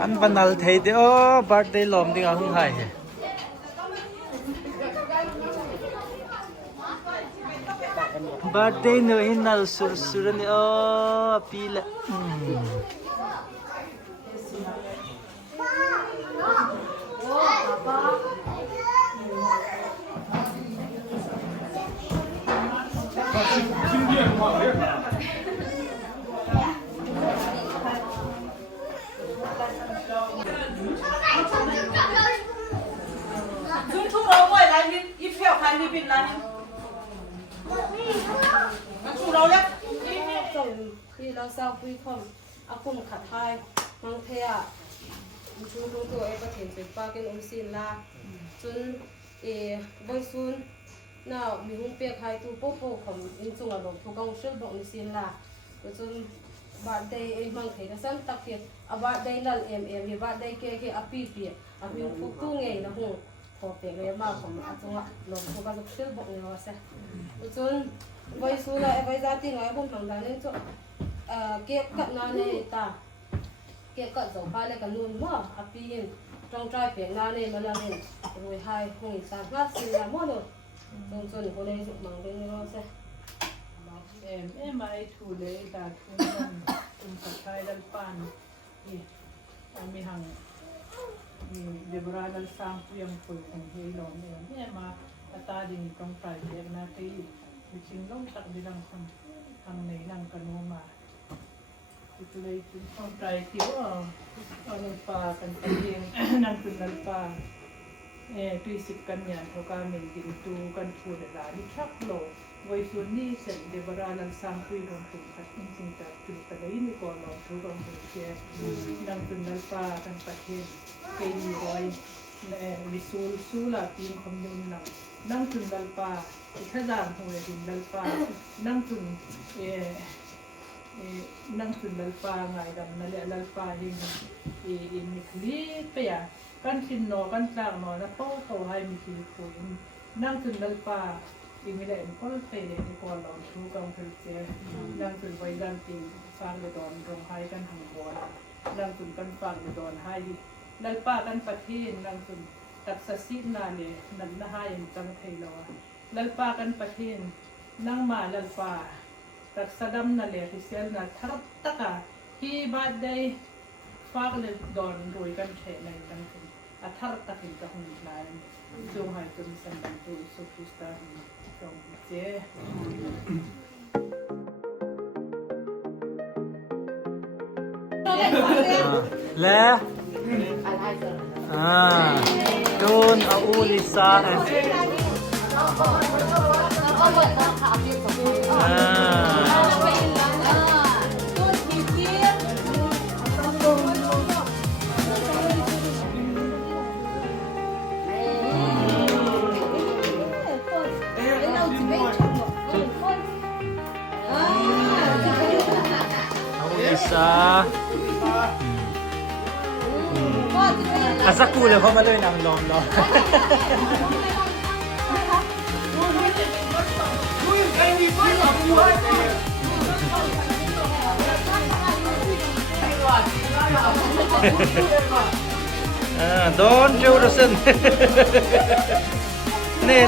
อันบันนัลเทเดโอบาร์เดย์ลมดิ้งเอาหุ่นไทยบาร์เดย์เนยนัลสุรสุรนี่โอปีละที่เราสร้างปุ้ยทอมอาคุมขัดไทยมังเทียชูดูตัวประเทศเป็นปากินซินลาจนบางส่วนน่ามีหุ่นเปียกไทยตัวโป๊ะของอินซุงอารมณ์ทุกองเชื่อบอกซินลาจนบาดได้มังเทียซ้ำตักเทียบาดได้นั่นมีบาดได้เกี่ยอปีเปียมีฟุกตู้ไงนะหุ่นพอเปียกเลยมากของอาจจะว่าลมทุกองเชื่อบอกเนี่ยว่าเสียจนบางส่วนไอ้ใบจัดที่ไงผมทำได้เนี่ยจ้ะเก็บกับงานในตาเก็บกับส่งไปเลยกันนู่นมั่วอภิยินตรงใจเปลี่ยนงานในมาแล้วเห็นรวยหายหงสามห้าสี่ละมั่วเลยตรงส่วนคนในสุขมังเป็นยังไงใช่ไม่ถูกเลยแต่คุณขัดไทยดันปันนี่มีหังมีเดบราดันสร้างเพียงฝึกของเฮลอนเนี่ยแม่มาตาดิ่งตรงใจเด็กนาทีจริงๆต้องตัดดีดังคนทางในนั่งกันโนมาจุดเลยจุดตรงใจที่ว่าเอาน้ำปลากันเองนั่งกินน้ำปลาตุยสิบกันเนี่ยเขาการเหม็นดินตูกันพูดอะไรที่ชักโลไว้ส่วนนี้เสร็จเดบราลันสร้างคุยลงถึงขัดจริงๆแต่จุดแต่ละยินก่อนลองทุกคนเชียร์นั่งกินน้ำปลากันประเทศเกลีรอยวิสูลาทีมคอมยูนนั่งกินน้ำปลาถ้าด่างหัวดินน้ำปลานั่งกินนั่งกินน้ำปลาไงดำนั่นแหละน้ำปลาเองมีคลีเปียกันกินหนอกันจางหนอนะพ่อโตให้มีคลีคุยนั่งกินน้ำปลาอีมีแหล่งก็เตะในก่อนเราชูกำเพลเซียนั่งกินไว้ดันตีสร้างในตอนรงไห้กันทางบัวนั่งกินกันฟังในตอนให้น้ำปลากันประเทศนั่งกินตัดสินนาเนี่ยนั่นน่าให้ยังจังไทยเราลัลปากันประเทศนั่งมาลัลปาตัดสะดำนั่นแหละที่เสียนั่นทรัพย์ตะกะที่บ้านได้ฝากเลยดอนรวยกันแค่ในจังหวัดอัทรัพย์ตะกินจะหุ่นลายจงให้จงสันติสุขสุขสตาร์จงเจ้และโดนอาอูลิซาสักครู่เดี๋ยวเขามาเลยนางลองDon't Jurison เนี่ย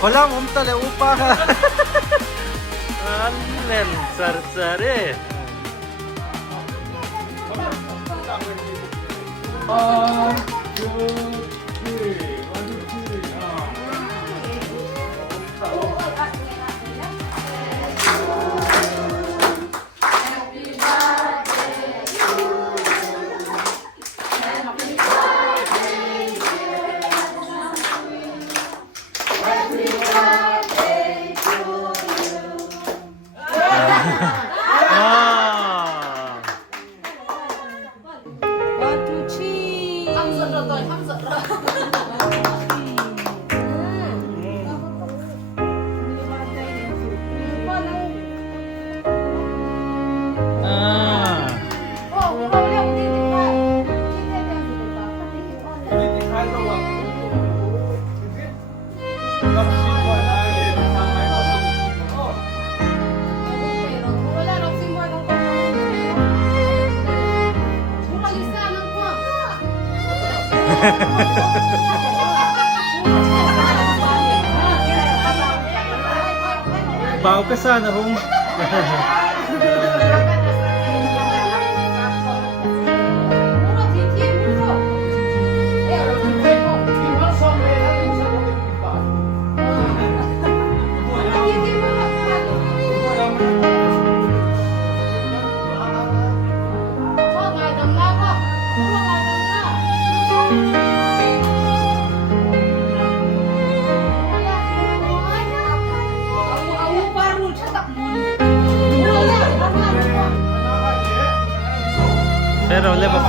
kolam umtale upa annen sar-sare One, two, three. Tham dự rồi, tham dự rồi. Bao ka sana hong.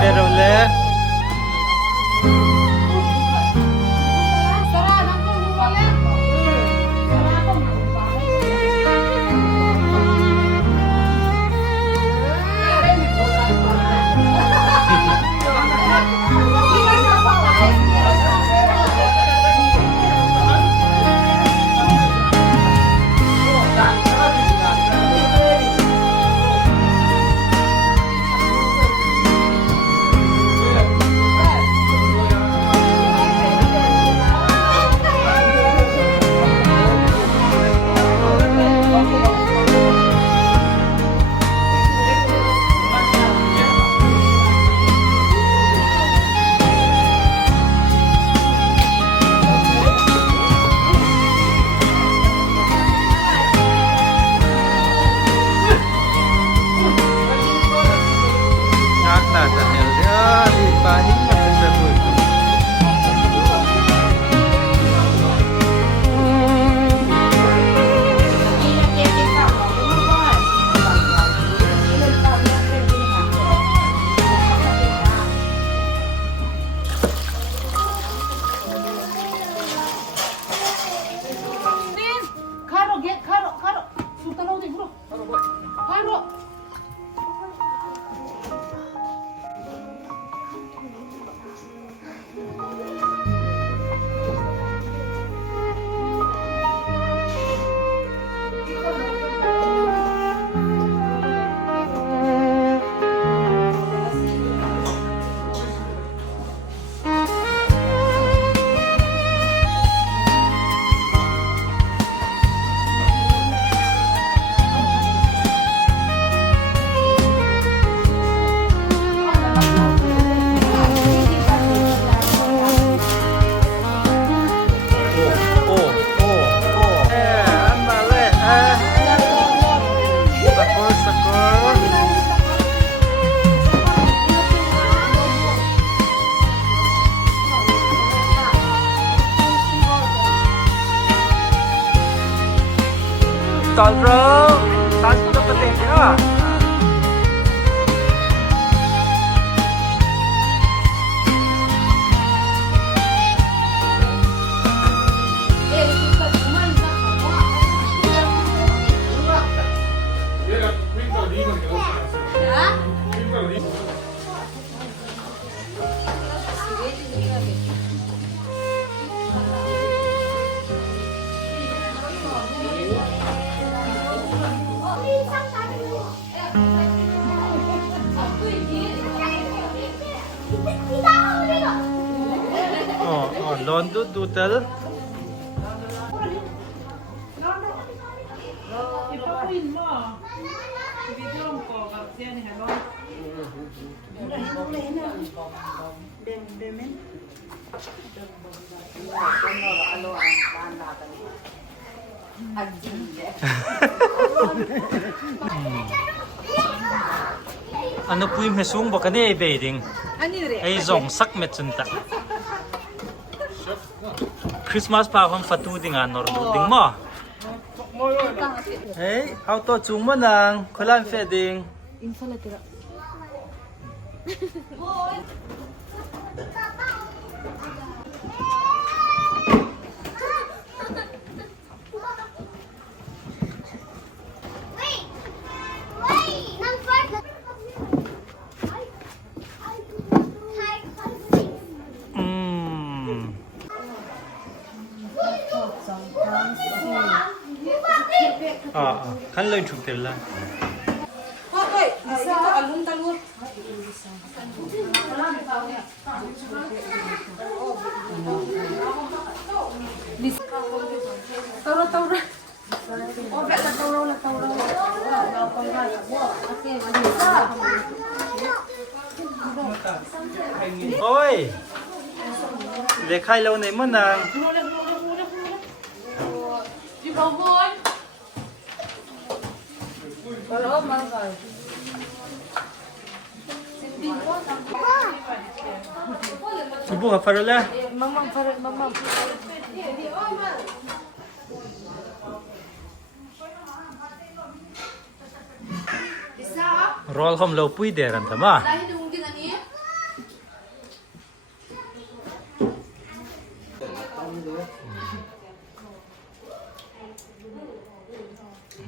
Pero le. Tol bro, tas itu penting ya. Londo dutal. Ipapuin mo. Video ko, kasi yan hello. Ano po yung mesung baka ni beiding? Ay zong sak metsunta. Christmas pa akong fatuding anor ding mo. Hey, auto chung mo nang kulan feding. Infala tira. Kan lang chukter la. Hoy, ito alun talun. Taura. Oh, beta taura. Okay, malisa. Oi! Lekhay law na mo nang. Kalau mahal. Ibu nga parola. Mamam. Roll home law pui deran tama.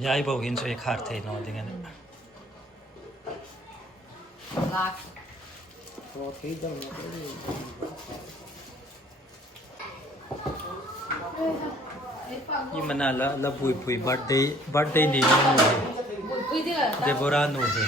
Yai bau hin soi khar thei no dengan. Ye manala la pui birthday ni no. Deborah no he.